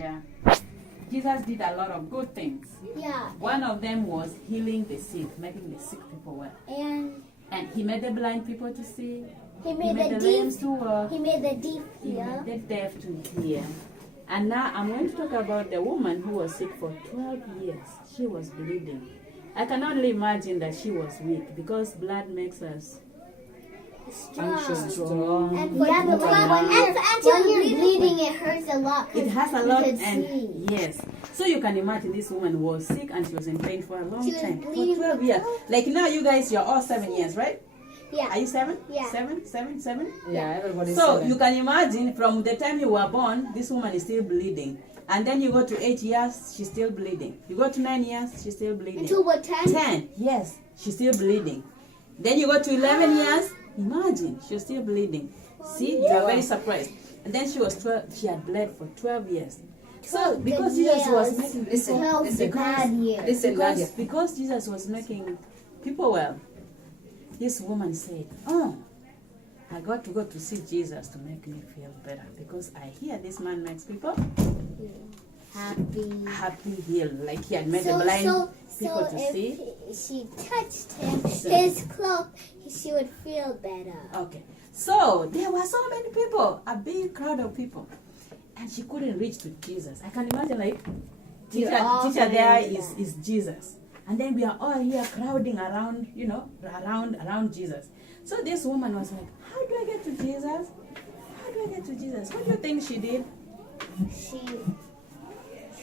And Jesus did a lot of good things. Yeah. One of them was healing the sick, making the sick people well. And he made the blind people to see. He made the lame to walk. He made the deaf He hear. made the deaf to hear. And now I'm going to talk about the woman who was sick for 12 years. She was bleeding. I can only imagine that she was weak because blood makes us strong. And for when you're bleeding, it hurts a lot. It has a lot, you can and see. yes. So you can imagine this woman was sick and she was in pain for a long She was time. For bleeding 12 years. Like now you guys, you're all 7 years, right? Yeah. Are you 7? Yeah. 7? Yeah, everybody's So 7. you can imagine from the time you were born, this woman is still bleeding. And then you go to 8 years, she's still bleeding. You go to 9 years, she's still bleeding. Until what, 10? 10, yes, she's still bleeding. Then you go to 11 years, imagine, she's still bleeding. See, you are very surprised. And then she was 12, she had bled for 12 years. So because Jesus was making Listen, because Jesus was making people well, this woman said, "Oh, I got to go to see Jesus to make me feel better because I hear this man makes people happy, healed, like he had made the blind people to see." If she touched him, his cloth, she would feel better. Okay, so there were so many people, a big crowd of people, and she couldn't reach to Jesus. I can imagine like teacher there is Jesus. And then we are all here crowding around, you know, around Jesus. So this woman was like, how do I get to Jesus? How do I get to Jesus? What do you think she did?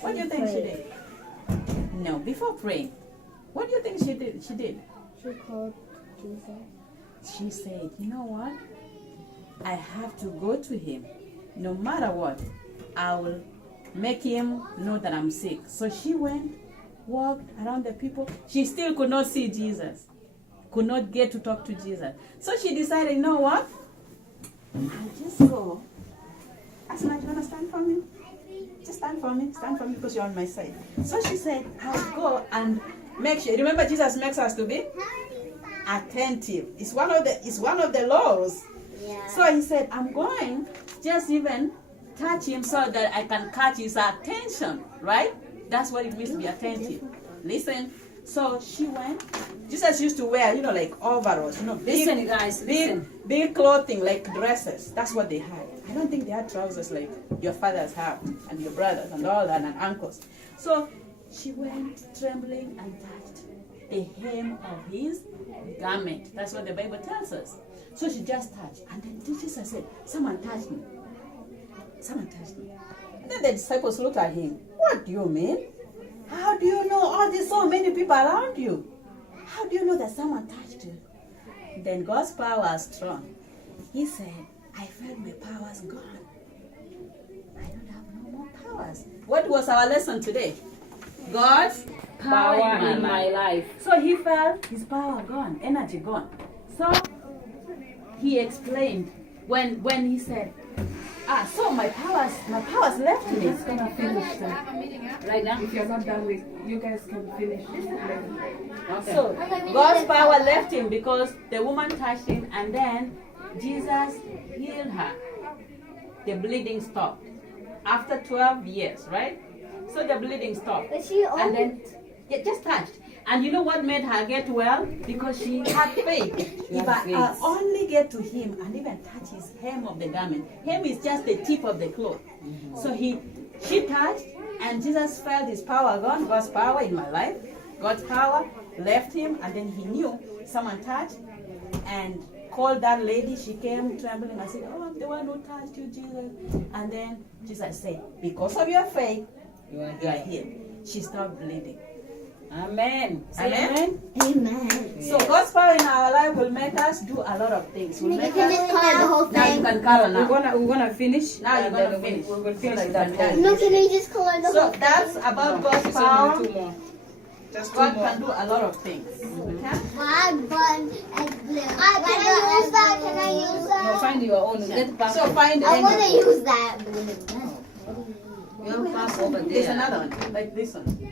What do you think she did? No, before praying. What do you think she did? She called Jesus. She said, you know what? I have to go to him. No matter what, I will make him know that I'm sick. So she went, walked around the people. She still could not see Jesus, could not get to talk to Jesus. So she decided, you know what? I'll just go. Asma, you want to stand for me? Just stand for me because you're on my side. So she said, I'll go and make sure. Remember, Jesus makes us to be attentive. It's one of the laws. Yeah. So he said, I'm going just even touch him so that I can catch his attention, right? That's what it means to be attentive. Listen. So she went. Jesus used to wear, you know, like overalls, you know, big, Listen, guys, listen. big clothing, like dresses. That's what they had. I don't think they had trousers like your fathers have, and your brothers, and all that, and uncles. So she went trembling and touched the hem of his garment. That's what the Bible tells us. So she just touched, and then Jesus said, "Someone touched me. Someone touched me." And then the disciples looked at him. What do you mean? How do you know all these so many people around you? How do you know that someone touched you? Then God's power is strong. He said, I felt my powers gone. I don't have no more powers. What was our lesson today? God's power in my life. So he felt his power gone, energy gone. So he explained when he said, so my powers left me. Just gonna finish that. Right now? If you're not done with, you guys can finish. Okay. So God's power left him because the woman touched him, and then Jesus healed her. The bleeding stopped after 12 years, right? So the bleeding stopped. But she And then just touched. And you know what made her get well? Because she had faith. If I only get to him and even touch his hem of the garment. Hem is just the tip of the cloth. So she touched, and Jesus felt his power gone. God's power in my life. God's power left him, and then he knew someone touched and called that lady. She came trembling and said, "Oh, I'm the one who touched you, Jesus." And then Jesus said, "Because of your faith, you are healed." She stopped bleeding. Amen. Amen. Amen. So God's power in our life will make us do a lot of things. Will You make can us. just color the whole Now you thing. can color now. We're gonna finish. Now you're and gonna then finish. We will finish So that that you can whole. No, can you just color the So whole that's about God's She's only power. 2 more. Just 2 God more. can do a lot of things. Okay? Black bun and blue. Can I use that? Can I use No, that? find your own. Get back. So find I want any. to use that. You have pass over There's there. another one, like this one.